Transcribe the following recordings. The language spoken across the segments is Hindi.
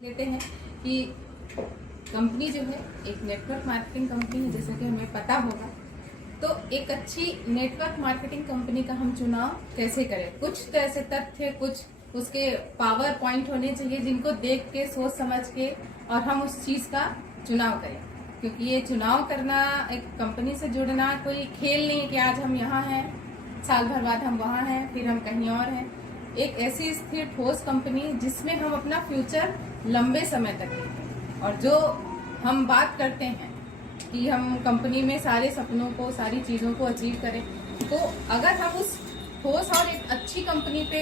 लेते हैं कि कंपनी जो है एक नेटवर्क मार्केटिंग कंपनी है, जैसा कि हमें पता होगा। तो एक अच्छी नेटवर्क मार्केटिंग कंपनी का हम चुनाव कैसे करें। कुछ तो ऐसे तथ्य, कुछ उसके पावर पॉइंट होने चाहिए जिनको देख के, सोच समझ के और हम उस चीज का चुनाव करें। क्योंकि ये चुनाव करना, एक कंपनी से जुड़ना कोई खेल नहीं है कि आज हम यहाँ हैं, साल भर बाद हम वहाँ हैं, फिर हम कहीं और हैं। एक ऐसी स्थिर ठोस कंपनी जिसमें हम अपना फ्यूचर लंबे समय तक देखें। और जो हम बात करते हैं कि हम कंपनी में सारे सपनों को, सारी चीज़ों को अचीव करें, तो अगर हम उस ठोस और एक अच्छी कंपनी पे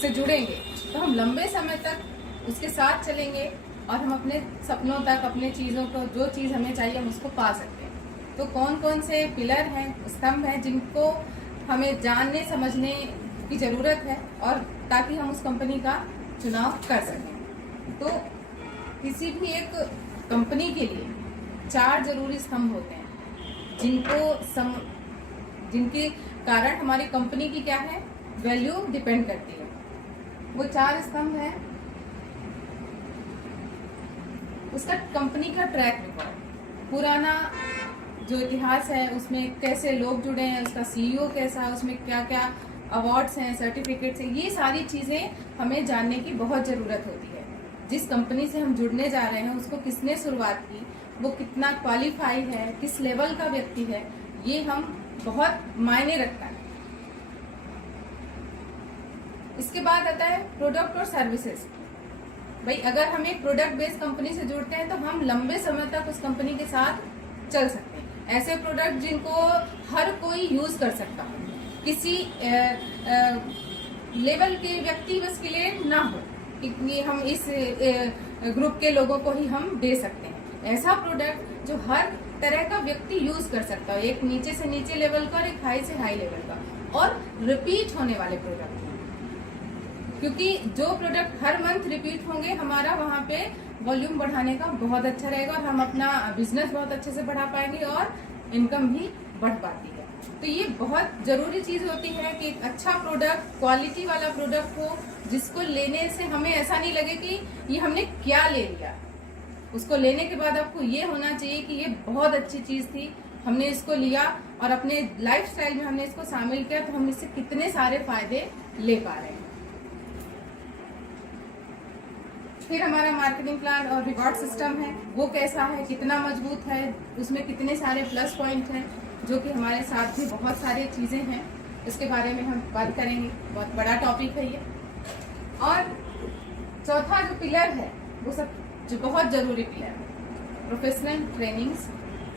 से जुड़ेंगे तो हम लंबे समय तक उसके साथ चलेंगे और हम अपने सपनों तक, अपने चीज़ों को, जो चीज़ हमें चाहिए हम उसको पा सकते हैं। तो कौन कौन से पिलर हैं, स्तंभ हैं जिनको हमें जानने समझने की ज़रूरत है और ताकि हम उस कंपनी का चुनाव कर सकें। तो किसी भी एक कंपनी के लिए 4 जरूरी स्तंभ होते हैं जिनके कारण हमारी कंपनी की क्या है, वैल्यू डिपेंड करती है। वो 4 स्तंभ हैं। उसका कंपनी का ट्रैक रिकॉर्ड, पुराना जो इतिहास है, उसमें कैसे लोग जुड़े हैं, उसका सीईओ कैसा है, उसमें क्या क्या अवार्ड्स हैं, सर्टिफिकेट्स हैं, ये सारी चीजें हमें जानने की बहुत जरूरत होती है। जिस कंपनी से हम जुड़ने जा रहे हैं उसको किसने शुरुआत की, वो कितना क्वालिफाइड है, किस लेवल का व्यक्ति है, ये हम बहुत मायने रखता है। इसके बाद आता है प्रोडक्ट और सर्विसेज। भाई अगर हम एक प्रोडक्ट बेस्ड कंपनी से जुड़ते हैं तो हम लंबे समय तक उस कंपनी के साथ चल सकते हैं। ऐसे प्रोडक्ट जिनको हर कोई यूज कर सकता हो, किसी लेवल के व्यक्ति बस के लिए ना हो कि हम इस ग्रुप के लोगों को ही हम दे सकते हैं। ऐसा प्रोडक्ट जो हर तरह का व्यक्ति यूज कर सकता हो, एक नीचे से नीचे लेवल का और एक हाई से हाई लेवल का, और रिपीट होने वाले प्रोडक्ट। क्योंकि जो प्रोडक्ट हर मंथ रिपीट होंगे, हमारा वहाँ पे वॉल्यूम बढ़ाने का बहुत अच्छा रहेगा और हम अपना बिजनेस बहुत अच्छे से बढ़ा पाएंगे और इनकम भी बढ़ पाती है। तो ये बहुत जरूरी चीज होती है कि एक अच्छा प्रोडक्ट, क्वालिटी वाला प्रोडक्ट हो जिसको लेने से हमें ऐसा नहीं लगे कि ये हमने क्या ले लिया। उसको लेने के बाद आपको ये होना चाहिए कि ये बहुत अच्छी चीज थी, हमने इसको लिया और अपने लाइफस्टाइल में हमने इसको शामिल किया, तो हम इससे कितने सारे फायदे ले पा रहे हैं। फिर हमारा मार्केटिंग प्लान और रिवॉर्ड सिस्टम है, वो कैसा है, कितना मजबूत है, उसमें कितने सारे प्लस पॉइंट हैं, जो कि हमारे साथ भी बहुत सारी चीजें हैं। इसके बारे में हम बात करेंगे, बहुत बड़ा टॉपिक है ये। और चौथा जो पिलर है, वो सब जो बहुत जरूरी पिलर है, प्रोफेशनल ट्रेनिंग्स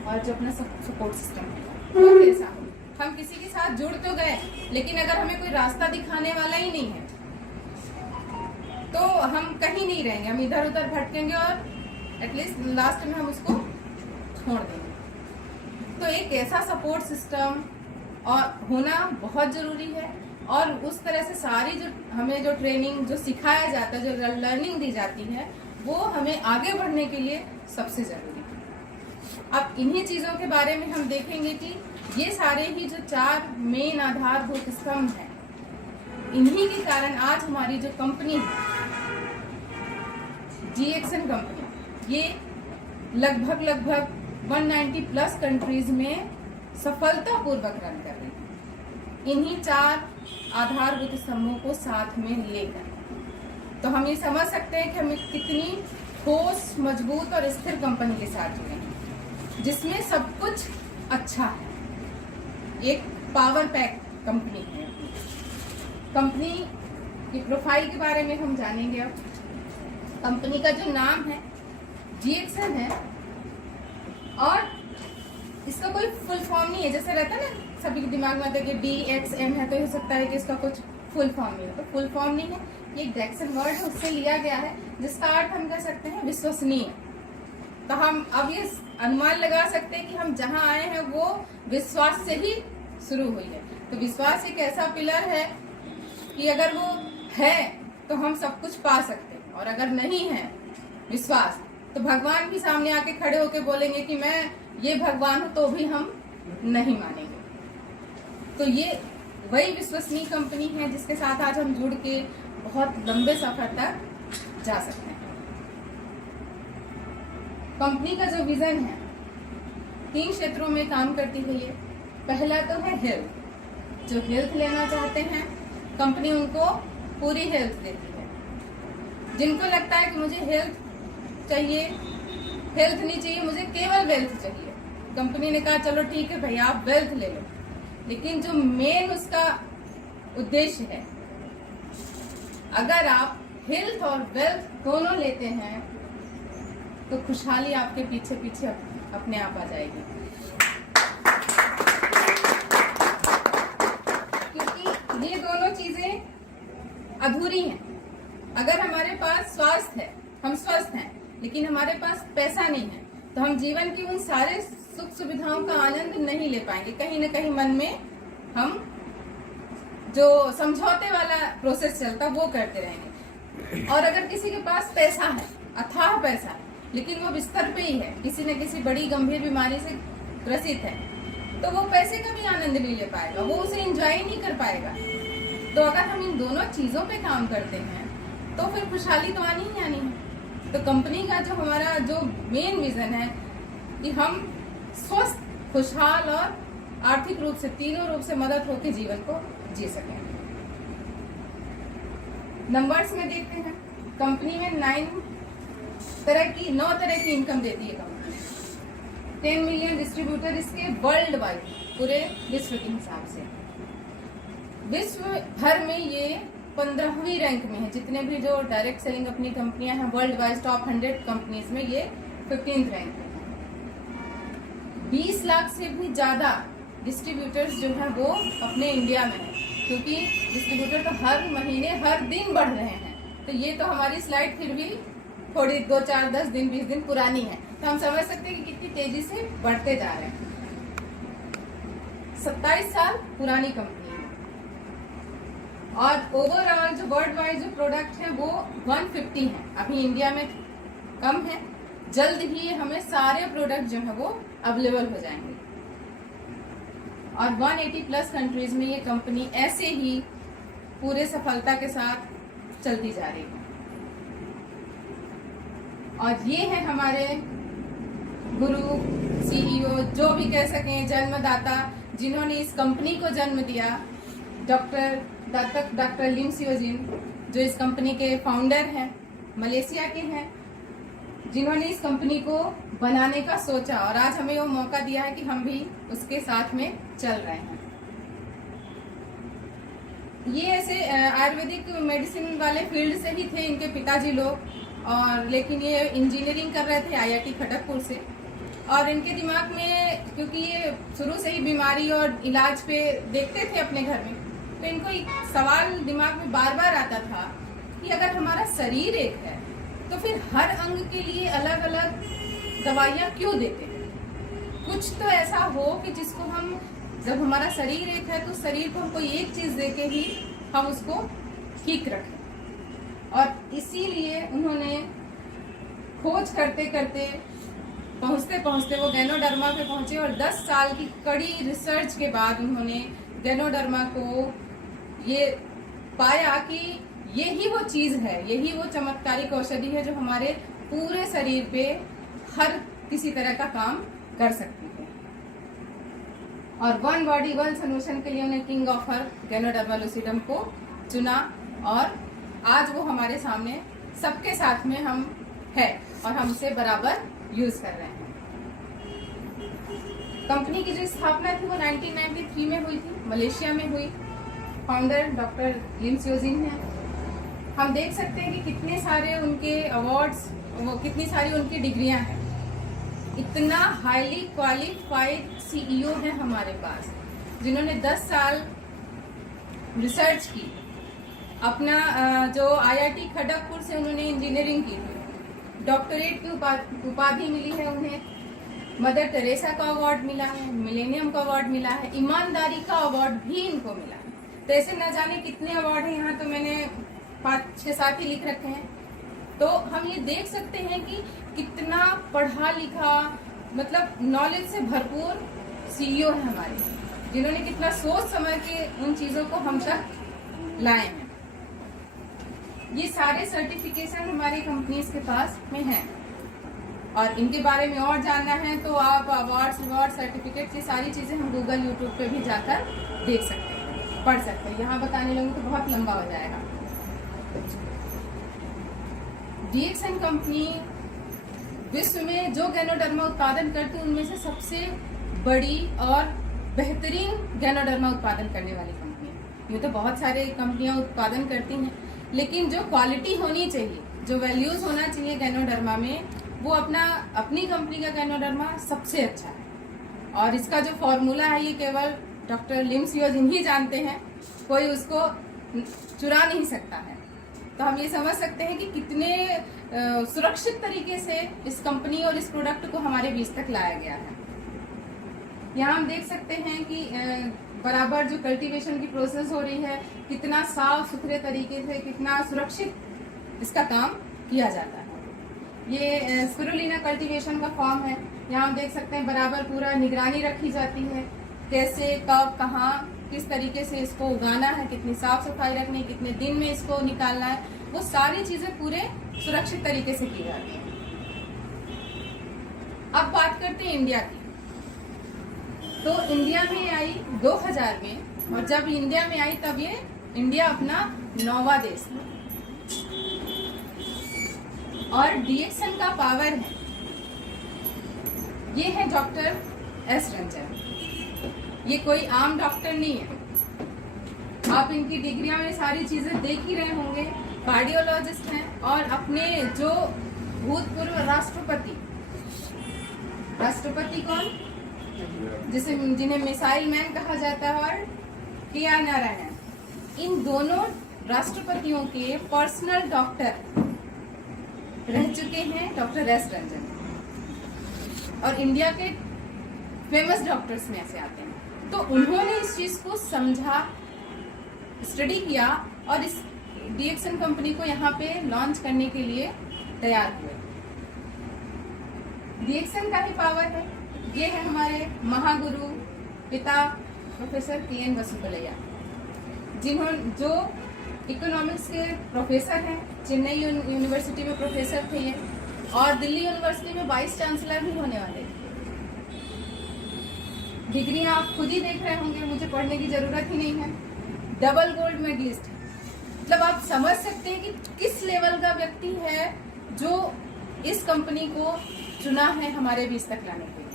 और जो अपना सपोर्ट सिस्टम है, वो कैसा हो। हम किसी के साथ जुड़ तो गए, लेकिन अगर हमें कोई रास्ता दिखाने वाला ही नहीं है तो हम कहीं नहीं रहेंगे, हम इधर उधर भटकेंगे और एटलीस्ट लास्ट में हम उसको छोड़ देंगे। तो एक ऐसा सपोर्ट सिस्टम और होना बहुत जरूरी है। और उस तरह से सारी जो हमें जो ट्रेनिंग, जो सिखाया जाता है, जो लर्निंग दी जाती है, वो हमें आगे बढ़ने के लिए सबसे जरूरी है। अब इन्हीं चीजों के बारे में हम देखेंगे कि ये सारे ही जो 4 मेन आधारभूत स्तंभ हैं, इन्हीं के कारण आज हमारी जो कंपनी है, GXN कंपनी, ये लगभग 190 प्लस कंट्रीज में सफलतापूर्वक रन कर रही है, इन्हीं 4 आधारभूत स्तंभों को साथ में लेकर। तो हम ये समझ सकते हैं कि हम कितनी ठोस, मजबूत और स्थिर कंपनी के साथ जुड़े हैं, जिसमें सब कुछ अच्छा है। एक पावर पैक कंपनी है। कंपनी की प्रोफाइल के बारे में हम जानेंगे। अब कंपनी का जो नाम है GXN है और इसका कोई फुल फॉर्म नहीं है। जैसे रहता है ना, सभी के दिमाग में आता है कि DXN है, तो हो सकता है कि इसका कुछ फुल फॉर्म नहीं है। तो फुल फॉर्म नहीं है, ये डैक्सन वर्ड है, उससे लिया गया है, जिसका अर्थ हम कह सकते हैं विश्वसनीय। तो हम अब ये अनुमान लगा सकते हैं कि हम जहाँ आए हैं वो विश्वास से ही शुरू हुई है। तो विश्वास एक ऐसा पिलर है कि अगर वो है तो हम सब कुछ पा सकते हैं, और अगर नहीं है विश्वास, तो भगवान भी सामने आके खड़े होके बोलेंगे कि मैं ये भगवान हूं, तो भी हम नहीं मानेंगे। तो ये वही विश्वसनीय कंपनी है जिसके साथ आज हम जुड़ के बहुत लंबे सफर तक जा सकते हैं। कंपनी का जो विजन है, 3 क्षेत्रों में काम करती है ये। पहला तो है हेल्थ। जो हेल्थ लेना चाहते हैं, कंपनी उनको पूरी हेल्थ देती है। जिनको लगता है कि मुझे हेल्थ चाहिए, हेल्थ नहीं चाहिए, मुझे केवल वेल्थ चाहिए, कंपनी ने कहा चलो ठीक है भैया आप वेल्थ ले लो। लेकिन जो मेन उसका उद्देश्य है, अगर आप हेल्थ और वेल्थ दोनों लेते हैं तो खुशहाली आपके पीछे पीछे अपने आप आ जाएगी। क्योंकि ये दोनों चीजें अधूरी हैं। अगर हमारे पास स्वास्थ्य है, हम स्वस्थ हैं, लेकिन हमारे पास पैसा नहीं है, तो हम जीवन की उन सारे सुख सुविधाओं का आनंद नहीं ले पाएंगे। कहीं न कहीं मन में हम जो समझौते वाला प्रोसेस चलता वो करते रहेंगे। और अगर किसी के पास पैसा है, अथाह पैसा, लेकिन वो बिस्तर पे ही है, किसी न किसी बड़ी गंभीर बीमारी से ग्रसित है, तो वो पैसे का भी आनंद नहीं ले पाएगा, वो उसे एंजॉय नहीं कर पाएगा। तो अगर हम इन दोनों चीजों पे काम करते हैं तो फिर खुशहाली तो आनी ही आनी है। तो कंपनी का जो हमारा जो मेन विजन है कि हम स्वस्थ, खुशहाल और आर्थिक रूप से, तीनों रूप से मदद होकर जीवन को जी सकें। नंबर्स में देखते हैं, कंपनी में 9 तरह की इनकम देती है कंपनी। 10 मिलियन डिस्ट्रीब्यूटर इसके वर्ल्ड वाइड, पूरे विश्व के हिसाब से। विश्व भर में ये 15वीं रैंक में है। जितने भी जो डायरेक्ट सेलिंग अपनी कंपनियां हैं वर्ल्ड वाइड टॉप 100 कंपनीज में ये 15th रैंक में है। 20 लाख से भी ज्यादा डिस्ट्रीब्यूटर्स जो हैं वो अपने इंडिया में हैं, क्योंकि डिस्ट्रीब्यूटर तो हर महीने हर दिन बढ़ रहे हैं। तो ये तो हमारी स्लाइड फिर भी थोड़ी 2, 4, 10 दिन 20 दिन पुरानी है, तो हम समझ सकते हैं कि कितनी तेजी से बढ़ते जा रहे हैं। 27 साल पुरानी कंपनी है और ओवरऑल जो वर्ल्ड वाइड जो प्रोडक्ट है वो 150 है। अभी इंडिया में कम है, जल्द ही हमें सारे प्रोडक्ट जो है वो अवेलेबल हो जाएंगे। और 180 प्लस कंट्रीज में ये कंपनी ऐसे ही पूरे सफलता के साथ चलती जा रही है। और ये है हमारे गुरु, सीईओ, जो भी कह सकें, जन्मदाता, जिन्होंने इस कंपनी को जन्म दिया, डॉक्टर लिम सियोजिन, जो इस कंपनी के फाउंडर हैं, मलेशिया के हैं, जिन्होंने इस कंपनी को बनाने का सोचा और आज हमें वो मौका दिया है कि हम भी उसके साथ में चल रहे हैं। ये ऐसे आयुर्वेदिक मेडिसिन वाले फील्ड से ही थे इनके पिताजी लोग, और लेकिन ये इंजीनियरिंग कर रहे थे आईआईटी खड़गपुर से। और इनके दिमाग में, क्योंकि ये शुरू से ही बीमारी और इलाज पे देखते थे अपने घर में, तो इनको एक सवाल दिमाग में बार बार आता था कि अगर हमारा शरीर एक है तो फिर हर अंग के लिए अलग अलग दवाइयाँ क्यों देते हैं। कुछ तो ऐसा हो कि जिसको हम, जब हमारा शरीर एक है तो शरीर को हम कोई एक चीज देके ही हम उसको ठीक रखें। और इसीलिए उन्होंने खोज करते करते पहुंचते पहुंचते वो गैनोडर्मा पे पहुंचे और 10 साल की कड़ी रिसर्च के बाद उन्होंने गैनोडर्मा को ये पाया कि यही वो चीज है, यही वो चमत्कारिक औषधि है जो हमारे पूरे शरीर पे हर किसी तरह का काम कर सकती है। और 1 बॉडी 1 सोल्यूशन के लिए उन्हें king of her ganoderma lucidum को चुना और आज वो हमारे सामने सबके साथ में हम है और हम उसे बराबर यूज कर रहे हैं। कंपनी की जो स्थापना थी वो 1993 में हुई थी, मलेशिया में हुई। फाउंडर डॉक्टर लिम सियोजिन है। हम देख सकते हैं कि कितने सारे उनके अवार्ड्स, कितनी सारी उनकी डिग्रियां हैं। इतना हाईली क्वालिफाइड सीईओ है हमारे पास, जिन्होंने 10 साल रिसर्च की। अपना जो आईआईटी खड़गपुर से उन्होंने इंजीनियरिंग की थी, डॉक्टरेट की उपाधि मिली है उन्हें, मदर टेरेसा का अवार्ड मिला है, मिलेनियम का अवार्ड मिला है, ईमानदारी का अवार्ड भी इनको मिला है। तो ऐसे न जाने कितने अवार्ड हैं, यहाँ तो मैंने 5-6-7 ही लिख रखे हैं। तो हम ये देख सकते हैं कि कितना पढ़ा लिखा, मतलब नॉलेज से भरपूर सीईओ है हमारे, जिन्होंने कितना सोच समझ के उन चीजों को हम तक लाए हैं। ये सारे सर्टिफिकेशन हमारी कंपनीज के पास में हैं और इनके बारे में और जानना है तो आप अवार्ड्स, रिवॉर्ड, सर्टिफिकेट, ये सारी चीज़ें हम गूगल, यूट्यूब पे भी जाकर देख सकते हैं, पढ़ सकते हैं। यहाँ बताने लगूँ तो बहुत लंबा हो जाएगा। DXN कंपनी विश्व में जो गैनोडर्मा उत्पादन करती है उनमें से सबसे बड़ी और बेहतरीन गैनोडर्मा उत्पादन करने वाली कंपनी है। ये तो बहुत सारे कंपनियां उत्पादन करती हैं, लेकिन जो क्वालिटी होनी चाहिए, जो वैल्यूज होना चाहिए गैनोडर्मा में, वो अपनी कंपनी का गैनोडर्मा सबसे अच्छा है। और इसका जो फॉर्मूला है ये केवल डॉक्टर लिम सियोजिन ही जानते हैं, कोई उसको चुरा नहीं सकता है। तो हम ये समझ सकते हैं कि कितने सुरक्षित तरीके से इस कंपनी और इस प्रोडक्ट को हमारे बीच तक लाया गया है। यहाँ हम देख सकते हैं कि बराबर जो कल्टीवेशन की प्रोसेस हो रही है, कितना साफ सुथरे तरीके से, कितना सुरक्षित इसका काम किया जाता है। ये स्पिरुलिना कल्टीवेशन का फॉर्म है। यहाँ हम देख सकते हैं बराबर पूरा निगरानी रखी जाती है, कैसे, कब, कहाँ, किस तरीके से इसको उगाना है, कितनी साफ सफाई रखनी है, कितने दिन में इसको निकालना है, वो सारी चीजें पूरे सुरक्षित तरीके से की जाती है। अब बात करते हैं इंडिया की। तो इंडिया में आई 2000 में, और जब इंडिया में आई तब ये इंडिया अपना 9वां देश था। और DXN का पावर है, ये है डॉक्टर S रंजन। ये कोई आम डॉक्टर नहीं है। आप इनकी डिग्रियां में सारी चीजें देख ही रहे होंगे। कार्डियोलॉजिस्ट हैं और अपने जो भूतपूर्व राष्ट्रपति कौन, जिन्हें मिसाइल मैन कहा जाता है, और KR नारायण, इन दोनों राष्ट्रपतियों के पर्सनल डॉक्टर रह चुके हैं डॉक्टर S रंजन, और इंडिया के फेमस डॉक्टर्स में से आते हैं। तो उन्होंने इस चीज को समझा, स्टडी किया और इस DXN कंपनी को यहाँ पे लॉन्च करने के लिए तैयार हुए। DXN का ही पावर है। ये है हमारे महागुरु पिता प्रोफेसर KN वसुपलैया, जो इकोनॉमिक्स के प्रोफेसर हैं। चेन्नई यूनिवर्सिटी में प्रोफेसर थे ये, और दिल्ली यूनिवर्सिटी में वाइस चांसलर भी होने वाले थे। डिग्रियां आप खुद ही देख रहे होंगे, मुझे पढ़ने की जरूरत ही नहीं है। डबल गोल्ड मेडलिस्ट, मतलब आप समझ सकते हैं कि किस लेवल का व्यक्ति है जो इस कंपनी को चुना है हमारे बीच तक लाने के लिए।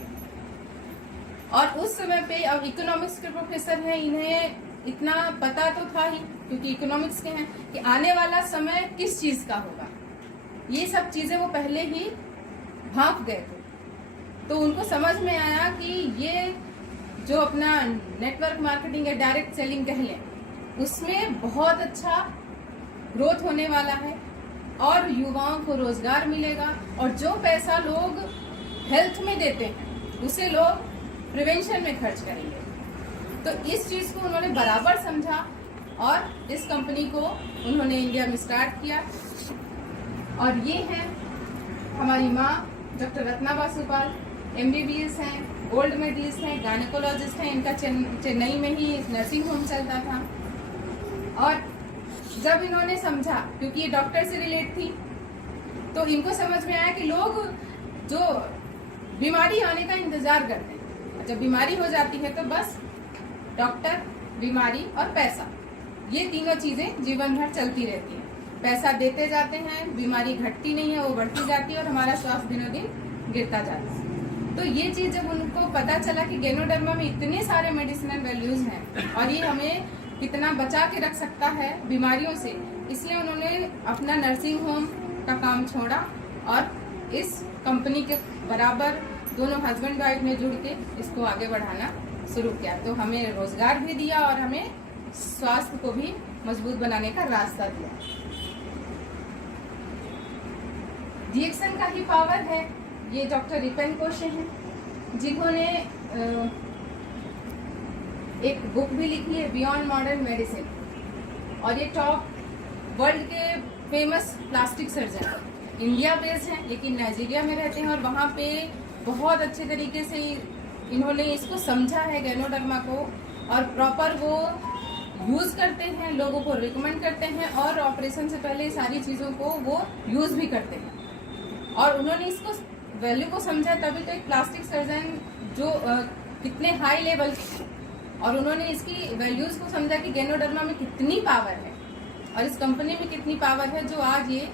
और उस समय पे, अब इकोनॉमिक्स के प्रोफेसर हैं, इन्हें इतना पता तो था ही क्योंकि इकोनॉमिक्स के हैं कि आने वाला समय किस चीज का होगा। ये सब चीजें वो पहले ही भांप गए थे। तो उनको समझ में आया कि ये जो अपना नेटवर्क मार्केटिंग या डायरेक्ट सेलिंग कह लें, उसमें बहुत अच्छा ग्रोथ होने वाला है और युवाओं को रोजगार मिलेगा, और जो पैसा लोग हेल्थ में देते हैं उसे लोग प्रिवेंशन में खर्च करेंगे। तो इस चीज को उन्होंने बराबर समझा और इस कंपनी को उन्होंने इंडिया में स्टार्ट किया। और ये है हमारी माँ डॉक्टर रत्ना बासुपाल, MBBS हैं, गोल्ड मेडलिस्ट हैं, गायनेकोलॉजिस्ट हैं। इनका चेन्नई में ही नर्सिंग होम चलता था। और जब इन्होंने समझा, क्योंकि ये डॉक्टर से रिलेट थी, तो इनको समझ में आया कि लोग जो बीमारी आने का इंतजार करते हैं, जब बीमारी हो जाती है तो बस डॉक्टर, बीमारी और पैसा, ये तीनों चीजें जीवन भर चलती रहती हैं। पैसा देते जाते हैं, बीमारी घटती नहीं है, वो बढ़ती जाती है, और हमारा स्वास्थ्य दिनों दिन गिरता जाता है। तो ये चीज जब उनको पता चला कि गैनोडर्मा में इतने सारे मेडिसिनल वैल्यूज हैं और ये हमें कितना बचा के रख सकता है बीमारियों से, इसलिए उन्होंने अपना नर्सिंग होम का काम छोड़ा और इस कंपनी के बराबर दोनों हस्बैंड वाइफ में जुड़ के इसको आगे बढ़ाना शुरू किया। तो हमें रोजगार भी दिया और हमें स्वास्थ्य को भी मजबूत बनाने का रास्ता दिया। DXN का ही पावर है। ये डॉक्टर रिपेन कोशे हैं, जिन्होंने एक बुक भी लिखी है, बियॉन्ड मॉडर्न मेडिसिन, और ये टॉप वर्ल्ड के famous plastic surgeon India based हैं लेकिन नाइजीरिया में रहते हैं, और वहाँ पे बहुत अच्छे तरीके से इन्होंने इसको समझा है गैनोडर्मा को, और प्रॉपर वो यूज करते हैं, लोगों को रिकमेंड करते हैं, और ऑपरेशन से पहले सारी चीजों को वो यूज भी करते हैं। और उन्होंने इसको वैल्यू को समझा तभी तो एक प्लास्टिक सर्जन जो कितने हाई लेवल के, और उन्होंने इसकी वैल्यूज को समझा कि गैनोडर्मा में कितनी पावर है और इस कंपनी में कितनी पावर है, जो आज ये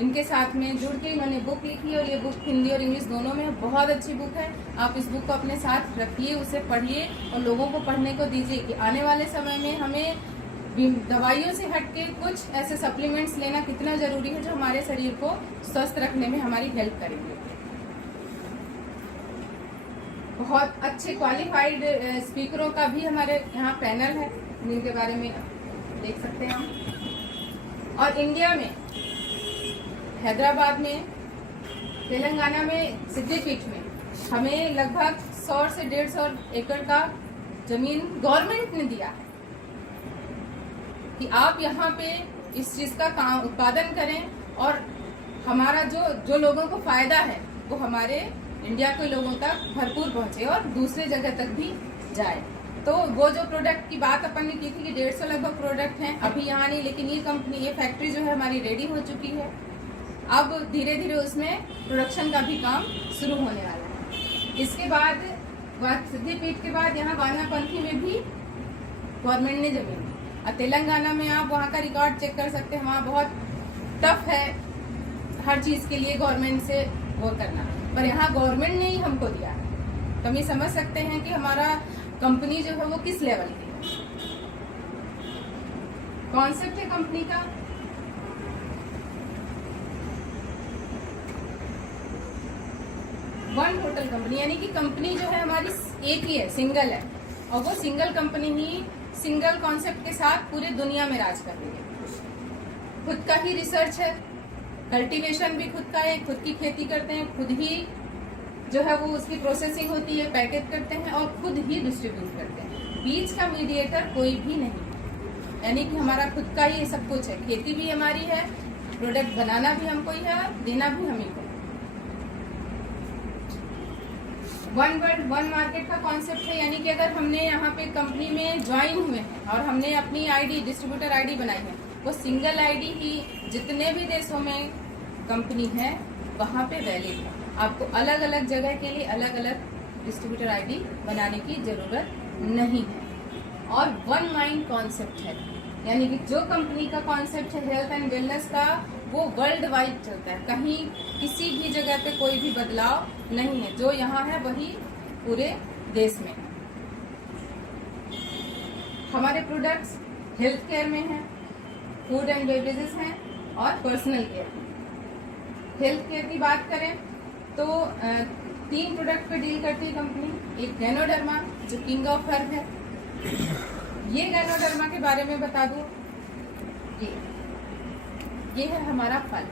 इनके साथ में जुड़ के इन्होंने बुक लिखी। और ये बुक हिंदी और इंग्लिश दोनों में बहुत अच्छी बुक है। आप इस बुक को अपने साथ रखिए, उसे पढ़िए और लोगों को पढ़ने को दीजिए कि आने वाले समय में हमें दवाइयों से हटके कुछ ऐसे सप्लीमेंट्स लेना कितना जरूरी है जो हमारे शरीर को स्वस्थ रखने में हमारी हेल्प करेंगे। बहुत अच्छे क्वालिफाइड स्पीकरों का भी हमारे यहाँ पैनल है, जिनके बारे में देख सकते हैं हम। और इंडिया में हैदराबाद में, तेलंगाना में, सिद्धिपीठ में हमें लगभग 100 से 150 एकड़ का जमीन गवर्नमेंट ने दिया है कि आप यहाँ पे इस चीज का काम उत्पादन करें और हमारा जो लोगों को फायदा है वो हमारे इंडिया के लोगों तक भरपूर पहुंचे और दूसरे जगह तक भी जाए। तो वो जो प्रोडक्ट की बात अपन ने की थी कि 150 लगभग प्रोडक्ट हैं, अभी यहाँ नहीं, लेकिन ये कंपनी, ये फैक्ट्री जो है हमारी रेडी हो चुकी है। अब धीरे धीरे उसमें प्रोडक्शन का भी काम शुरू होने वाला है। इसके बाद सिद्धिपीठ के बाद यहाँ वानापंथी में भी गवर्नमेंट ने जमीन दी। और तेलंगाना में आप वहाँ का रिकॉर्ड चेक कर सकते हैं, वहाँ बहुत टफ है हर चीज के लिए गवर्नमेंट से वो करना, पर यहाँ गवर्नमेंट ने ही हमको दिया है। तो हम ये समझ सकते हैं कि हमारा कंपनी जो है वो किस लेवल की है। कॉन्सेप्ट है कंपनी का, वन टोटल कंपनी, यानी कि कंपनी जो है हमारी एक ही है, सिंगल है, और वो सिंगल कंपनी ही सिंगल कॉन्सेप्ट के साथ पूरी दुनिया में राज कर रही है। खुद का ही रिसर्च है, कल्टीवेशन भी खुद का है, खुद की खेती करते हैं, खुद ही जो है वो उसकी प्रोसेसिंग होती है, पैकेज करते हैं और खुद ही डिस्ट्रीब्यूट करते हैं। बीच का मीडिएटर कोई भी नहीं, यानी कि हमारा खुद का ही सब कुछ है। खेती भी हमारी है, प्रोडक्ट बनाना भी हमको ही है, देना भी हम ही को। वन वर्ल्ड वन मार्केट का कॉन्सेप्ट है, यानी कि अगर हमने यहाँ पे कंपनी में ज्वाइन हुए हैं और हमने अपनी आईडी, डिस्ट्रीब्यूटर आईडी बनाई है, वो सिंगल आईडी ही जितने भी देशों में कंपनी है वहाँ पे वैलिड है। आपको अलग अलग जगह के लिए अलग अलग डिस्ट्रीब्यूटर आईडी बनाने की जरूरत नहीं है। और वन माइंड कॉन्सेप्ट है, यानी कि जो कंपनी का कॉन्सेप्ट है हेल्थ एंड वेलनेस का, वो वर्ल्ड वाइड चलता है। कहीं किसी भी जगह पे कोई भी बदलाव नहीं है, जो यहाँ है वही पूरे देश में है। हमारे प्रोडक्ट्स हेल्थ केयर में हैं, फूड एंड बेवरेजेस हैं और पर्सनल केयर। हेल्थ केयर की बात करें तो 3 प्रोडक्ट पे डील करती है कंपनी। एक गैनोडर्मा जो किंग ऑफ हर्ब है, ये गैनोडर्मा के बारे में बता दूं, ये है हमारा फल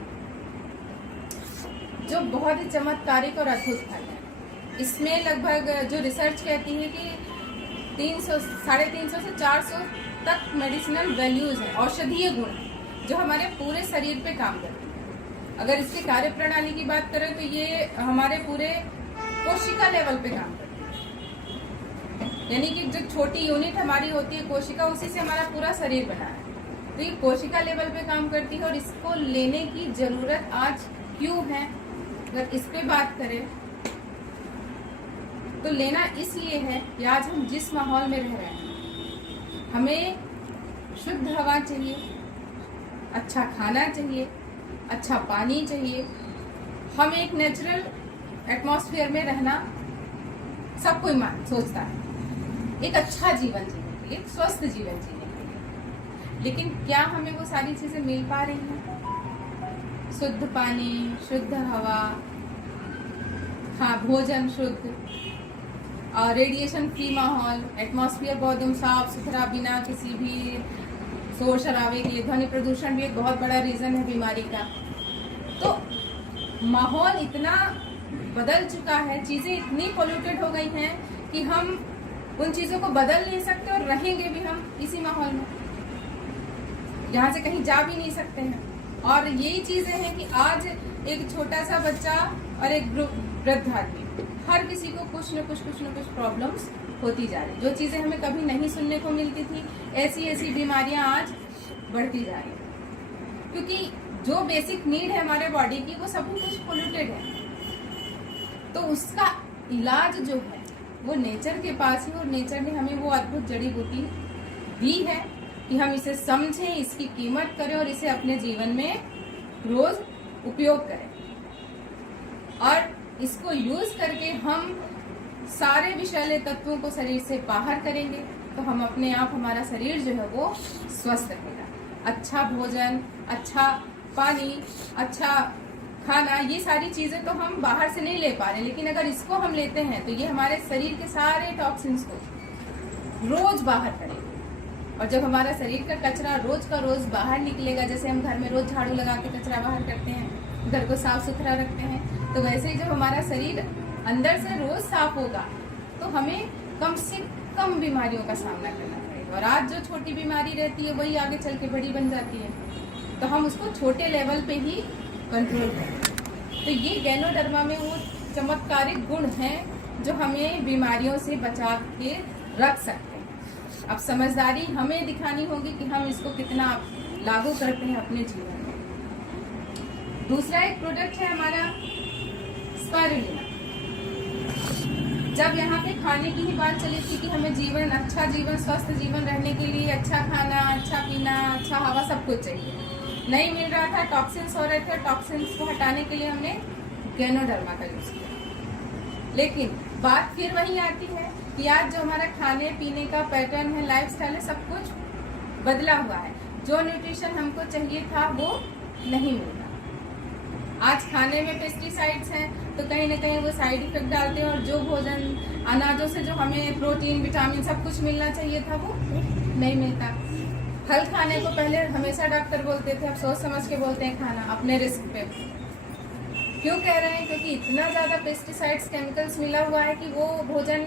जो बहुत ही चमत्कारिक और अद्भुत फल है। इसमें लगभग जो रिसर्च कहती है कि 300, 350 से 400 तक मेडिसिनल वैल्यूज हैं, औषधीय गुण जो हमारे पूरे शरीर पे काम करते हैं। अगर इसकी कार्य प्रणाली की बात करें तो ये हमारे पूरे कोशिका लेवल पे काम करती है, यानी कि जो छोटी यूनिट हमारी होती है कोशिका, उसी से हमारा पूरा शरीर बना है। तो ये कोशिका लेवल पे काम करती है और इसको लेने की जरूरत आज क्यों है, अगर इस पे बात करें तो लेना इसलिए है कि आज हम जिस माहौल में रह रहे हैं, हमें शुद्ध हवा चाहिए, अच्छा खाना चाहिए, अच्छा पानी चाहिए। हम एक नेचुरल एटमॉस्फेयर में रहना सब कोई सोचता है, एक अच्छा जीवन जीने के लिए, एक स्वस्थ जीवन जीने के लिए। लेकिन क्या हमें वो सारी चीजें मिल पा रही हैं? शुद्ध पानी, शुद्ध हवा, हाँ भोजन शुद्ध, और रेडिएशन फ्री माहौल, एटमॉस्फेयर बहुत एकदम साफ सुथरा, बिना किसी भी शोर शराबे के। ध्वनि प्रदूषण भी एक बहुत बड़ा रीजन है बीमारी का। तो माहौल इतना बदल चुका है, चीजें इतनी पोल्यूटेड हो गई हैं कि हम उन चीजों को बदल नहीं सकते और रहेंगे भी हम इसी माहौल में, यहाँ से कहीं जा भी नहीं सकते हैं। और यही चीजें हैं कि आज एक छोटा सा बच्चा और एक वृद्ध आदमी, हर किसी को कुछ न कुछ प्रॉब्लम्स होती जा रही। जो चीजें हमें कभी नहीं सुनने को मिलती थी, ऐसी बीमारियां आज बढ़ती जा रही है, क्योंकि जो बेसिक नीड है हमारे बॉडी की वो सब कुछ पोल्यूटेड है। तो उसका इलाज जो है वो नेचर के पास ही, और नेचर ने हमें वो अद्भुत जड़ी बूटी दी है कि हम इसे समझें, इसकी कीमत करें और इसे अपने जीवन में रोज उपयोग करें, और इसको यूज करके हम सारे विषैले तत्वों को शरीर से बाहर करेंगे तो हम अपने आप, हमारा शरीर जो है वो स्वस्थ रहेगा। अच्छा भोजन, अच्छा पानी, अच्छा खाना, ये सारी चीजें तो हम बाहर से नहीं ले पा रहे, लेकिन अगर इसको हम लेते हैं तो ये हमारे शरीर के सारे टॉक्सिन्स को रोज बाहर करेगा। और जब हमारा शरीर का कचरा रोज का रोज बाहर निकलेगा, जैसे हम घर में रोज झाड़ू लगा के कचरा बाहर करते हैं, घर को साफ सुथरा रखते हैं, तो वैसे ही जब हमारा शरीर अंदर से रोज साफ होगा तो हमें कम से कम बीमारियों का सामना करना पड़ेगा। और आज जो छोटी बीमारी रहती है वही आगे चल के बड़ी बन जाती है, तो हम उसको छोटे लेवल पे ही कंट्रोल करें। तो ये गैनोडर्मा में वो चमत्कारिक गुण हैं जो हमें बीमारियों से बचा के रख सकते हैं। अब समझदारी हमें दिखानी होगी कि हम इसको कितना लागू करते हैं अपने जीवन में। दूसरा एक प्रोडक्ट है हमारा स्पाइरुलिना। जब यहाँ पे खाने की ही बात चली थी कि हमें जीवन, अच्छा जीवन, स्वस्थ जीवन रहने के लिए अच्छा खाना, अच्छा पीना, अच्छा हवा, सब कुछ चाहिए, नहीं मिल रहा था, टॉक्सिन्स हो रहे थे, टॉक्सिन्स को हटाने के लिए हमने गैनोडर्मा का यूज किया। लेकिन बात फिर वही आती है कि आज जो हमारा खाने पीने का पैटर्न है, लाइफस्टाइल है, सब कुछ बदला हुआ है। जो न्यूट्रिशन हमको चाहिए था वो नहीं मिल रहा। आज खाने में पेस्टिसाइड्स हैं तो कहीं ना कहीं वो साइड इफेक्ट डालते हैं, और जो भोजन, अनाजों से जो हमें प्रोटीन, विटामिन सब कुछ मिलना चाहिए था वो नहीं मिलता। फल खाने को पहले हमेशा डॉक्टर बोलते थे, अब सोच समझ के बोलते हैं खाना अपने रिस्क पे। क्यों कह रहे हैं? क्योंकि इतना ज्यादा पेस्टिसाइड्स, केमिकल्स मिला हुआ है कि वो भोजन,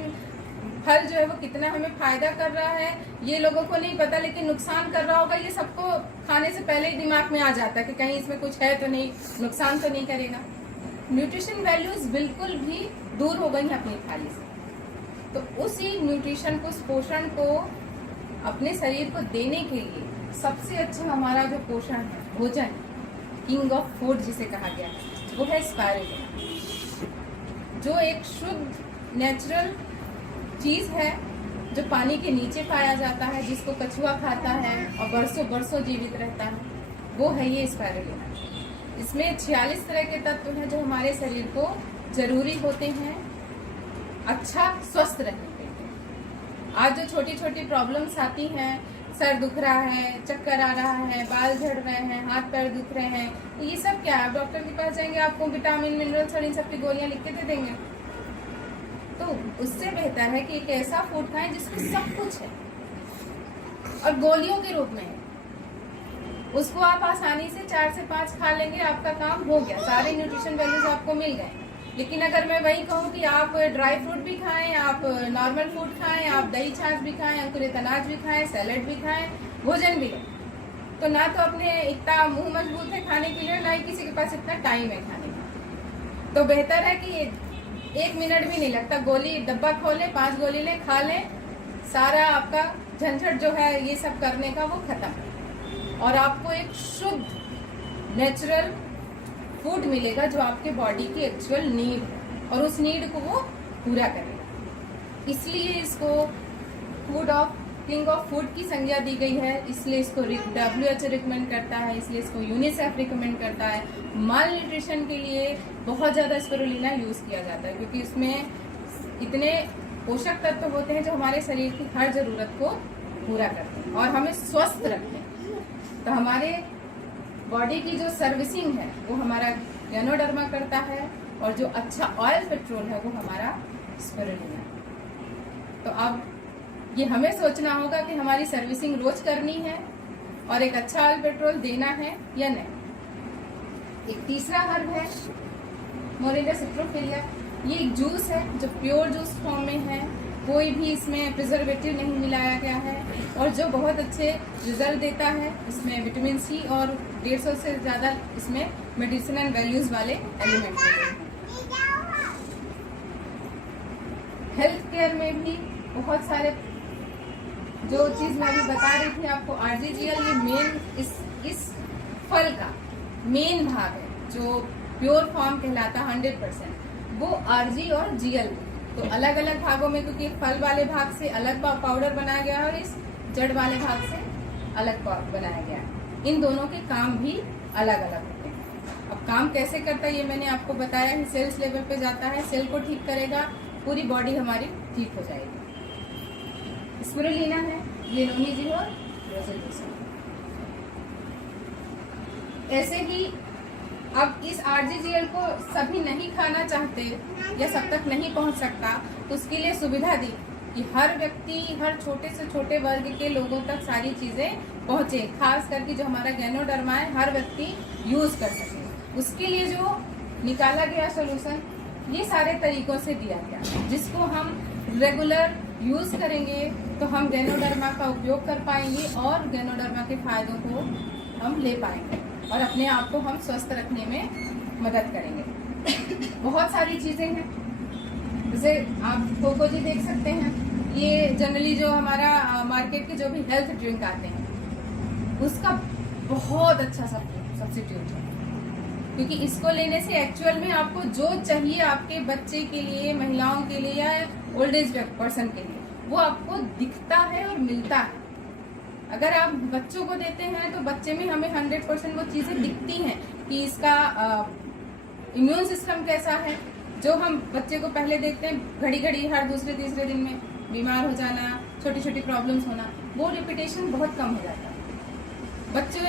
फल जो है वो कितना हमें फायदा कर रहा है ये लोगों को नहीं पता, लेकिन नुकसान कर रहा होगा ये सबको खाने से पहले ही दिमाग में आ जाता है कि कहीं इसमें कुछ है तो नहीं, नुकसान तो नहीं करेगा। न्यूट्रिशन वैल्यूज बिल्कुल भी दूर हो गई हैं अपनी थाली से। तो उसी न्यूट्रिशन को, पोषण को अपने शरीर को देने के लिए सबसे अच्छा हमारा जो पोषण है, भोजन, किंग ऑफ फूड जिसे कहा गया है, वो है स्पाइरुलिना, जो एक शुद्ध नेचुरल चीज है जो पानी के नीचे पाया जाता है, जिसको कछुआ खाता है और बरसों बरसों जीवित रहता है, वो है ये स्पाइरुलिना। इसमें 46 तरह के तत्व हैं जो हमारे शरीर को जरूरी होते हैं अच्छा स्वस्थ रहने के लिए। आज जो छोटी छोटी प्रॉब्लम्स आती हैं, सर दुख रहा है, चक्कर आ रहा है, बाल झड़ रहे हैं, हाथ पैर दुख रहे हैं, तो ये सब क्या है? डॉक्टर के पास जाएंगे, आपको विटामिन, मिनरल्स और इन सब की गोलियां लिख के दे देंगे। तो उससे बेहतर है कि एक ऐसा फूड खाएं जिसमें सब कुछ है और गोलियों के रूप में है। उसको आप आसानी से 4 से 5 खा लेंगे, आपका काम हो गया, सारे न्यूट्रिशन वैल्यूज आपको मिल गए। लेकिन अगर मैं वही कहूँ कि आप ड्राई फ्रूट भी खाएं, आप नॉर्मल फूड खाएं, आप दही छाछ भी खाएं, अंकुरित अनाज भी खाएं, सैलेड भी खाएं, भोजन भी लें, तो ना तो अपने इतना मुंह मजबूत है खाने के लिए, ना ही किसी के पास इतना टाइम है खाने का। तो बेहतर है कि 1 मिनट भी नहीं लगता, गोली डब्बा खोले, 5 गोली ले, खा लें, सारा आपका झंझट जो है ये सब करने का वो खत्म, और आपको एक शुद्ध नेचुरल फूड मिलेगा जो आपके बॉडी की एक्चुअल नीड है, और उस नीड को वो पूरा करेगा। इसलिए इसको food of, king of food की संज्ञा दी गई है। इसलिए इसको WHO रिकमेंड करता है, इसलिए इसको यूनिसेफ रिकमेंड करता है। माल न्यूट्रिशन के लिए बहुत ज्यादा स्पाइरुलिना यूज किया जाता है, क्योंकि इसमें इतने पोषक तत्व होते हैं जो हमारे शरीर की हर जरूरत को पूरा करते हैं और हमें स्वस्थ रखते हैं। तो हमारे बॉडी की जो सर्विसिंग है वो हमारा गैनोडर्मा करता है, और जो अच्छा ऑयल पेट्रोल है वो हमारा स्पाइरुलिना। तो अब ये हमें सोचना होगा कि हमारी सर्विसिंग रोज करनी है और एक अच्छा ऑयल पेट्रोल देना है या नहीं। एक तीसरा हर्ब है मोरिंगा सिट्रोफिलिया। ये एक जूस है जो प्योर जूस फॉर्म में है, कोई भी इसमें प्रिजर्वेटिव नहीं मिलाया गया है, और जो बहुत अच्छे रिजल्ट देता है। इसमें विटामिन सी और 150 से ज्यादा इसमें मेडिसिनल वैल्यूज वाले एलिमेंट हैं। हेल्थ केयर में भी बहुत सारे, जो चीज मैं अभी बता रही थी आपको, RGGL, ये मेन इस फल का मेन भाग है जो प्योर फॉर्म कहलाता 100%। वो आरजी और जीएल, तो अलग अलग भागों में, क्योंकि फल वाले भाग से अलग पाउडर बनाया गया है और इस जड़ वाले भाग से अलग बनाया गया है। इन दोनों के काम भी अलग अलग होते हैं। अब काम कैसे करता है ये मैंने आपको बताया है। सेल्स लेवल पे जाता है, सेल को ठीक करेगा, पूरी बॉडी हमारी ठीक हो जाएगी। स्पिरुलिना है, ग्लेनोनीजी और रोसेटोसा। ऐसे ही अब इस आरजीजीएल को सभी नहीं खाना चाहते या सब तक नहीं पहुंच सकता, तो उसके लिए सुविधा दी कि हर व्यक्ति, हर छोटे से छोटे वर्ग के लोगों तक सारी चीजें पहुंचे, खास करके जो हमारा गैनोडर्मा है हर व्यक्ति यूज कर सके। उसके लिए जो निकाला गया सोल्यूशन ये सारे तरीकों से दिया गया, जिसको हम रेगुलर यूज करेंगे तो हम गैनोडर्मा का उपयोग कर पाएंगे और गैनोडर्मा के फायदों को हम ले पाएंगे और अपने आप को हम स्वस्थ रखने में मदद करेंगे। बहुत सारी चीजें हैं, जैसे आप कोको जी देख सकते हैं, ये जनरली जो हमारा मार्केट के जो भी हेल्थ ड्रिंक आते हैं उसका बहुत अच्छा सब्स्टिट्यूट है, क्योंकि इसको लेने से एक्चुअल में आपको जो चाहिए आपके बच्चे के लिए, महिलाओं के लिए या ओल्ड एज पर्सन के लिए, वो आपको दिखता है और मिलता है। अगर आप बच्चों को देते हैं तो बच्चे में हमें 100% वो चीजें दिखती हैं कि इसका इम्यून सिस्टम कैसा है। जो हम बच्चे को पहले देखते हैं घड़ी घड़ी हर दूसरे तीसरे दिन में बीमार हो जाना, छोटी छोटी प्रॉब्लम्स होना, वो रिपीटेशन बहुत कम हो जाता है। बच्चे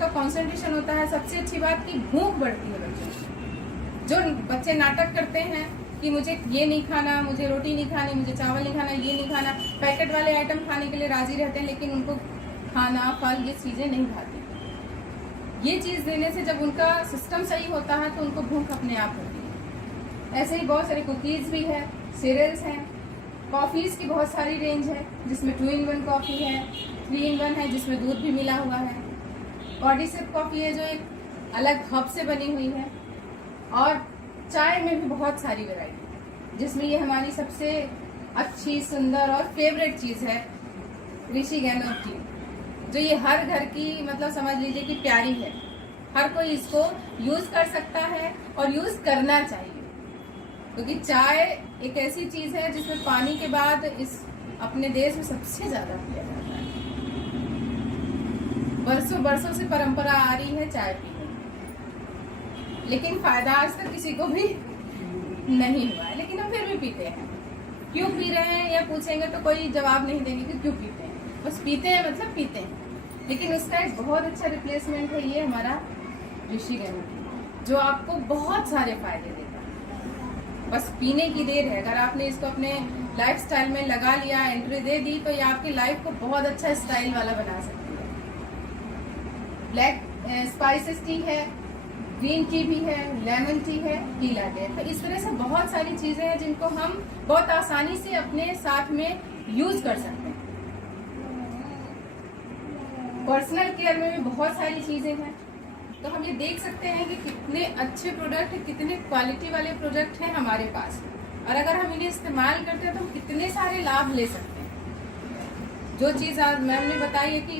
का कंसंट्रेशन होता है। सबसे अच्छी बात कि भूख बढ़ती है बच्चों की। जो बच्चे नाटक करते हैं कि मुझे ये नहीं खाना, मुझे रोटी नहीं खानी, मुझे चावल नहीं खाना, ये नहीं खाना, पैकेट वाले आइटम खाने के लिए राजी रहते हैं, लेकिन उनको खाना, फल, ये चीजें नहीं खाते। ये चीज देने से जब उनका सिस्टम सही होता है तो उनको भूख अपने आप होती है। ऐसे ही बहुत सारे कुकीज भी है, सीरियल्स हैं, कॉफीज की बहुत सारी रेंज है, जिसमें 2-in-1 कॉफी है, 3-in-1 है जिसमें दूध भी मिला हुआ है, कॉर्डिसेप कॉफी है जो एक अलग हब से बनी हुई है, और चाय में भी बहुत सारी वैरायटी, जिसमें ये हमारी सबसे अच्छी, सुंदर और फेवरेट चीज है ऋषि गैनो टी, जो ये हर घर की, मतलब समझ लीजिए कि प्यारी है। हर कोई इसको यूज कर सकता है और यूज करना चाहिए, क्योंकि चाय एक ऐसी चीज है जिसमें पानी के बाद इस अपने देश में सबसे ज्यादा पिया जाता है। बरसों बरसों से परंपरा आ रही है चाय पीने की, लेकिन फायदा आज तक किसी को भी नहीं हुआ है, लेकिन हम फिर भी पीते हैं। क्यों पी रहे हैं या पूछेंगे तो कोई जवाब नहीं देंगे कि क्यों पीते हैं, बस पीते हैं, मतलब पीते हैं। लेकिन उसका एक बहुत अच्छा रिप्लेसमेंट है ये हमारा ऋषि गैनो टी, जो आपको बहुत सारे फायदे देता है। बस पीने की देर है। अगर आपने इसको अपने लाइफस्टाइल में लगा लिया, एंट्री दे दी, तो ये आपकी लाइफ को बहुत अच्छा स्टाइल वाला बना सकती है। ब्लैक स्पाइसेस टी है, ग्रीन टी भी है, लेमन टी है, टी लाटे है। तो इस तरह से बहुत सारी चीजें हैं जिनको हम बहुत आसानी से अपने साथ में यूज कर सकते हैं। पर्सनल केयर में भी बहुत सारी चीजें हैं। तो हम ये देख सकते हैं कि कितने अच्छे प्रोडक्ट, कितने क्वालिटी वाले प्रोडक्ट हैं हमारे पास, और अगर हम इन्हें इस्तेमाल करते हैं तो हम कितने सारे लाभ ले सकते हैं। जो चीज आज मैम ने बताई है कि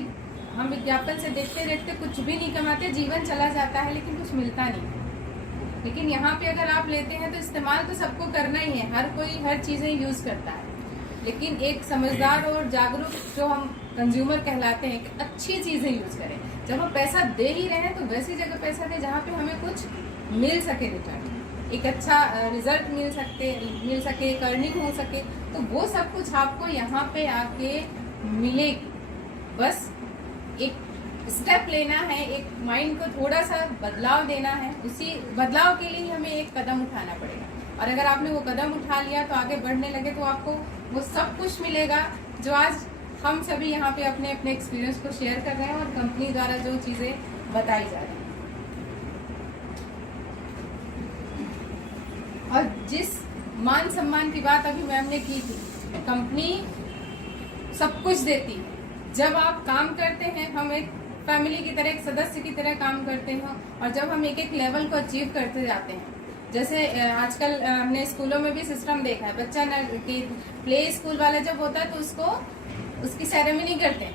हम विज्ञापन से देखते देखते कुछ भी नहीं कमाते, जीवन चला जाता है लेकिन कुछ मिलता नहीं। लेकिन यहाँ पे अगर आप लेते हैं तो इस्तेमाल तो सबको करना ही है, हर कोई हर चीजें यूज करता है, लेकिन एक समझदार और जागरूक जो हम कंज्यूमर कहलाते हैं कि अच्छी चीजें यूज करें। जब हम पैसा दे ही रहे हैं तो वैसी जगह पैसा दें जहाँ पे हमें कुछ मिल सके, रिटर्न एक अच्छा रिजल्ट मिल सके, एक अर्निंग हो सके। तो वो सब कुछ आपको यहाँ पे आके मिलेगी। बस एक स्टेप लेना है, एक माइंड को थोड़ा सा बदलाव देना है, उसी बदलाव के लिए हमें एक कदम उठाना पड़ेगा। और अगर आपने वो कदम उठा लिया तो आगे बढ़ने लगे तो आपको वो सब कुछ मिलेगा जो आज हम सभी यहाँ पे अपने अपने एक्सपीरियंस को शेयर कर रहे हैं और कंपनी द्वारा जो चीजें बताई जा रही हैं। और जिस मान सम्मान की बात अभी मैम ने की थी, कंपनी सब कुछ देती है। जब आप काम करते हैं, हम एक फैमिली की तरह, एक सदस्य की तरह काम करते हैं, और जब हम एक एक लेवल को अचीव करते जाते हैं, जैसे आजकल हमने स्कूलों में भी सिस्टम देखा है, बच्चा प्ले स्कूल वाला जब होता है तो उसको उसकी सेरेमनी करते हैं,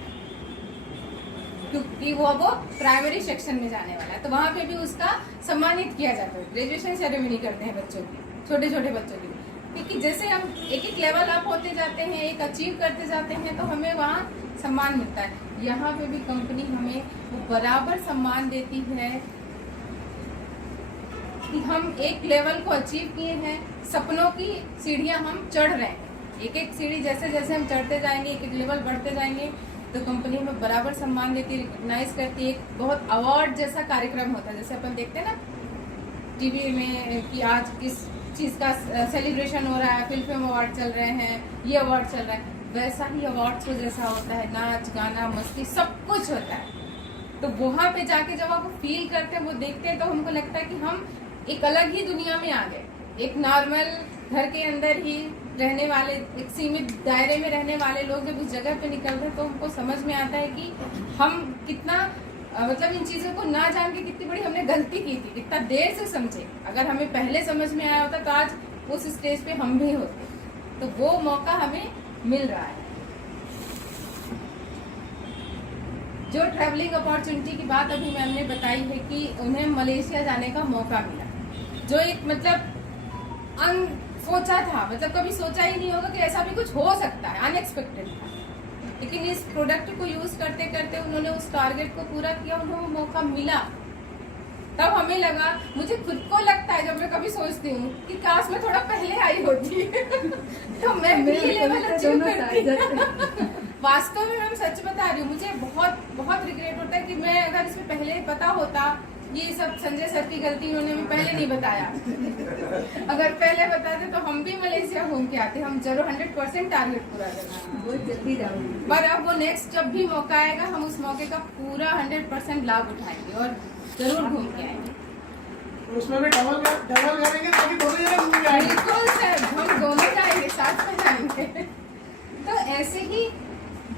क्योंकि वो प्राइमरी सेक्शन में जाने वाला है, तो वहाँ पे भी उसका सम्मानित किया जाता है। ग्रेजुएशन सेरेमनी करते हैं बच्चों की, छोटे छोटे बच्चों की, क्योंकि जैसे हम एक एक लेवल अप होते जाते हैं, एक अचीव करते जाते हैं, तो हमें वहाँ सम्मान मिलता है। यहाँ पे भी कंपनी हमें वो बराबर सम्मान देती है कि हम एक लेवल को अचीव किए हैं, सपनों की सीढ़ियां हम चढ़ रहे हैं। एक एक सीढ़ी जैसे जैसे हम चढ़ते जाएंगे, एक एक लेवल बढ़ते जाएंगे, तो कंपनी हमें बराबर सम्मान देती है, रिकॉग्नाइज करती है। एक बहुत अवार्ड जैसा कार्यक्रम होता है, जैसे अपन देखते हैं ना टीवी में कि आज किस चीज का सेलिब्रेशन हो रहा है, फिल्म अवार्ड चल रहे हैं, ये अवार्ड चल रहा है, वैसा ही अवार्ड को जैसा होता है, नाच गाना मस्ती सब कुछ होता है। तो वहां पे जाके जब आप फील करते हैं, वो देखते हैं, तो हमको लगता है कि हम एक अलग ही दुनिया में आ गए। एक नॉर्मल घर के अंदर ही रहने वाले, एक सीमित दायरे में रहने वाले लोग जब उस जगह पे निकलते हैं, तो हमको समझ में आता है कि हम कितना मतलब इन चीजों को ना जान के कितनी बड़ी हमने गलती की थी, कितना देर से समझे। अगर हमें पहले समझ में आया होता तो आज उस स्टेज पे हम भी होते। तो वो मौका हमें मिल रहा है। जो ट्रैवलिंग अपॉर्चुनिटी की बात अभी मैंने बताई है कि उन्हें मलेशिया जाने का मौका मिला, जो एक मतलब सोचा था, मतलब कभी सोचा ही नहीं होगा कि ऐसा भी कुछ हो सकता है, अनएक्सपेक्टेड था। लेकिन इस प्रोडक्ट को यूज करते करते उन्होंने उस टारगेट को पूरा किया, उन्हें मौका मिला। तब हमें लगा, मुझे खुद को लगता है जब मैं कभी सोचती हूँ कि काश मैं थोड़ा पहले आई होती तो मैं भी लेवल अचीव करती। वास्तव में मैं सच बता रही हूँ, मुझे बहुत बहुत रिग्रेट होता है कि मैं अगर इसमें पहले पता होता। ये सब संजय सर की गलती, उन्होंने हमें पहले नहीं बताया। अगर पहले बताते तो हम भी मलेशिया घूम के आते। हम जरूर 100% टारगेट पूरा करना, बहुत जल्दी जाऊंगी। पर अब वो नेक्स्ट जब भी मौका आएगा, हम उस मौके का पूरा 100% लाभ उठाएंगे और जरूर घूम के आएंगे। उसमें भी डबल करेंगे ताकि दोनों जगह घूम के आएंगे। बिल्कुल सर, हम दोनों जाएंगे, साथ में जाएंगे। तो ऐसे ही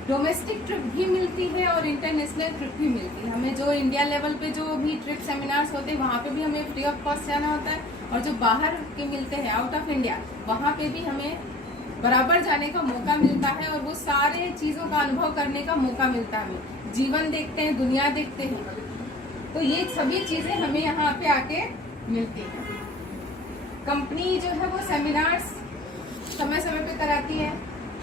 डोमेस्टिक ट्रिप भी मिलती है और इंटरनेशनल ट्रिप भी मिलती है। हमें जो इंडिया लेवल पे जो भी ट्रिप सेमिनार्स होते हैं, वहाँ पे भी हमें फ्री ऑफ कॉस्ट जाना होता है। और जो बाहर के मिलते हैं आउट ऑफ इंडिया, वहाँ पे भी हमें बराबर जाने का मौका मिलता है और वो सारे चीज़ों का अनुभव करने का मौका मिलता है। हमें जीवन देखते हैं, दुनिया देखते हैं, तो ये सभी चीज़ें हमें यहाँ पे आके मिलती हैं। कंपनी जो है वो सेमिनार्स समय समय पे कराती है,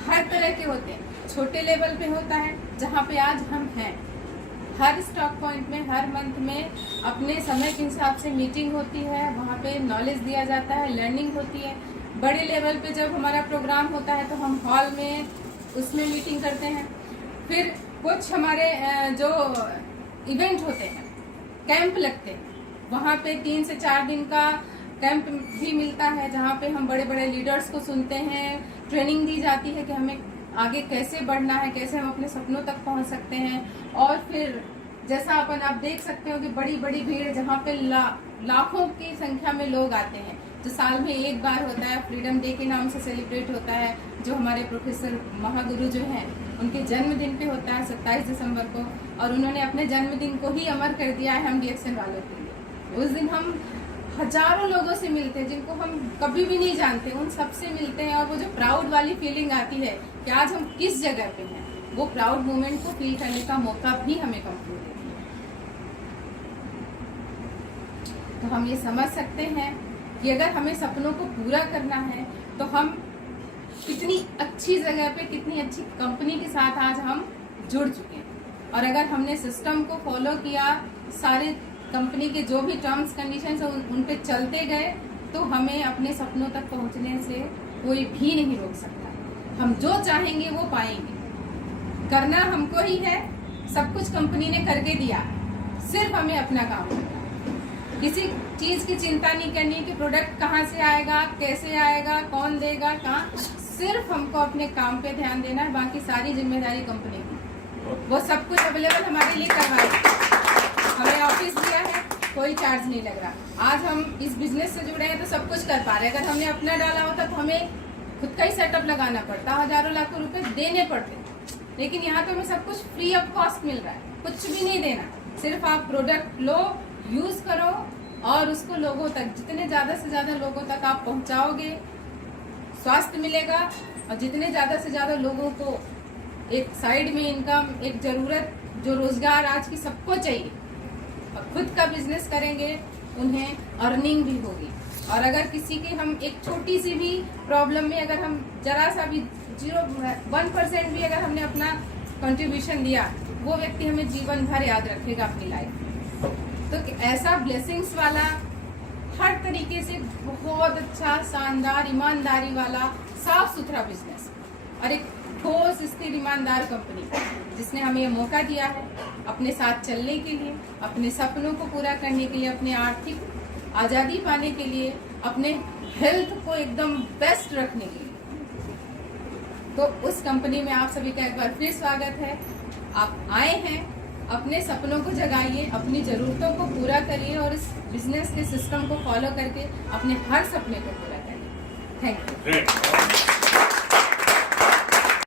हर तरह के होते हैं। छोटे लेवल पे होता है जहाँ पे आज हम हैं, हर स्टॉक पॉइंट में हर मंथ में अपने समय के हिसाब से मीटिंग होती है, वहाँ पे नॉलेज दिया जाता है, लर्निंग होती है। बड़े लेवल पे जब हमारा प्रोग्राम होता है तो हम हॉल में उसमें मीटिंग करते हैं। फिर कुछ हमारे जो इवेंट होते हैं, कैंप लगते हैं, वहाँ पे 3 से 4 दिन का कैंप भी मिलता है, जहाँ पे हम बड़े बड़े लीडर्स को सुनते हैं, ट्रेनिंग दी जाती है कि हमें आगे कैसे बढ़ना है, कैसे हम अपने सपनों तक पहुंच सकते हैं। और फिर जैसा अपन आप देख सकते हो कि बड़ी बड़ी भीड़, जहाँ पे लाखों की संख्या में लोग आते हैं, जो साल में एक बार होता है, फ्रीडम डे के नाम से सेलिब्रेट होता है, जो हमारे प्रोफेसर महागुरु जो हैं उनके जन्मदिन पे होता है 27 दिसंबर को। और उन्होंने अपने जन्मदिन को ही अमर कर दिया है हम डीएक्सएन वालों के लिए। उस दिन हम हजारों लोगों से मिलते हैं जिनको हम कभी भी नहीं जानते, उन सबसे मिलते हैं। और वो जो प्राउड वाली फीलिंग आती है कि आज हम किस जगह पे हैं, वो प्राउड मोमेंट को फील करने का मौका भी हमें कंपनी देती है। तो हम ये समझ सकते हैं कि अगर हमें सपनों को पूरा करना है तो हम कितनी अच्छी जगह पे, कितनी अच्छी कंपनी के साथ आज हम जुड़ चुके हैं। और अगर हमने सिस्टम को फॉलो किया, सारे कंपनी के जो भी टर्म्स कंडीशंस उन पे चलते गए, तो हमें अपने सपनों तक पहुंचने से कोई भी नहीं रोक सकता। हम जो चाहेंगे वो पाएंगे। करना हमको ही है, सब कुछ कंपनी ने करके दिया, सिर्फ हमें अपना काम करना। किसी चीज की चिंता नहीं करनी कि प्रोडक्ट कहाँ से आएगा, कैसे आएगा, कौन देगा, कहाँ। सिर्फ हमको अपने काम पे ध्यान देना है, बाकी सारी जिम्मेदारी कंपनी की। वो सब कुछ अवेलेबल हमारे लिए करवाएगी। हमें ऑफिस दिया है, कोई चार्ज नहीं लग रहा। आज हम इस बिजनेस से जुड़े हैं तो सब कुछ कर पा रहे हैं। अगर हमने अपना डाला होता तो हमें खुद का ही सेटअप लगाना पड़ता, हजारों लाखों रुपए देने पड़ते। लेकिन यहाँ तो हमें सब कुछ फ्री ऑफ कॉस्ट मिल रहा है, कुछ भी नहीं देना। सिर्फ आप प्रोडक्ट लो, यूज करो और उसको लोगों तक, जितने ज्यादा से ज्यादा लोगों तक आप पहुंचाओगे, स्वास्थ्य मिलेगा। और जितने ज्यादा से ज्यादा लोगों को एक साइड में इनकम, एक जरूरत जो रोजगार आज की सबको चाहिए, और खुद का बिजनेस करेंगे उन्हें अर्निंग भी होगी। और अगर किसी के हम एक छोटी सी भी प्रॉब्लम में अगर हम जरा सा भी 1% भी अगर हमने अपना कंट्रीब्यूशन दिया, वो व्यक्ति हमें जीवन भर याद रखेगा अपनी लाइफ में। तो ऐसा ब्लेसिंग्स वाला हर तरीके से बहुत अच्छा, शानदार, ईमानदारी वाला, साफ सुथरा बिजनेस और एक ठोस, स्थिर, ईमानदार कंपनी जिसने हमें ये मौका दिया है अपने साथ चलने के लिए, अपने सपनों को पूरा करने के लिए, अपने आर्थिक आजादी पाने के लिए, अपने हेल्थ को एकदम बेस्ट रखने के लिए। तो उस कंपनी में आप सभी का एक बार फिर स्वागत है। आप आए हैं, अपने सपनों को जगाइए, अपनी जरूरतों को पूरा करिए और इस बिजनेस के सिस्टम को फॉलो करके अपने हर सपने को पूरा करिए। Thank you.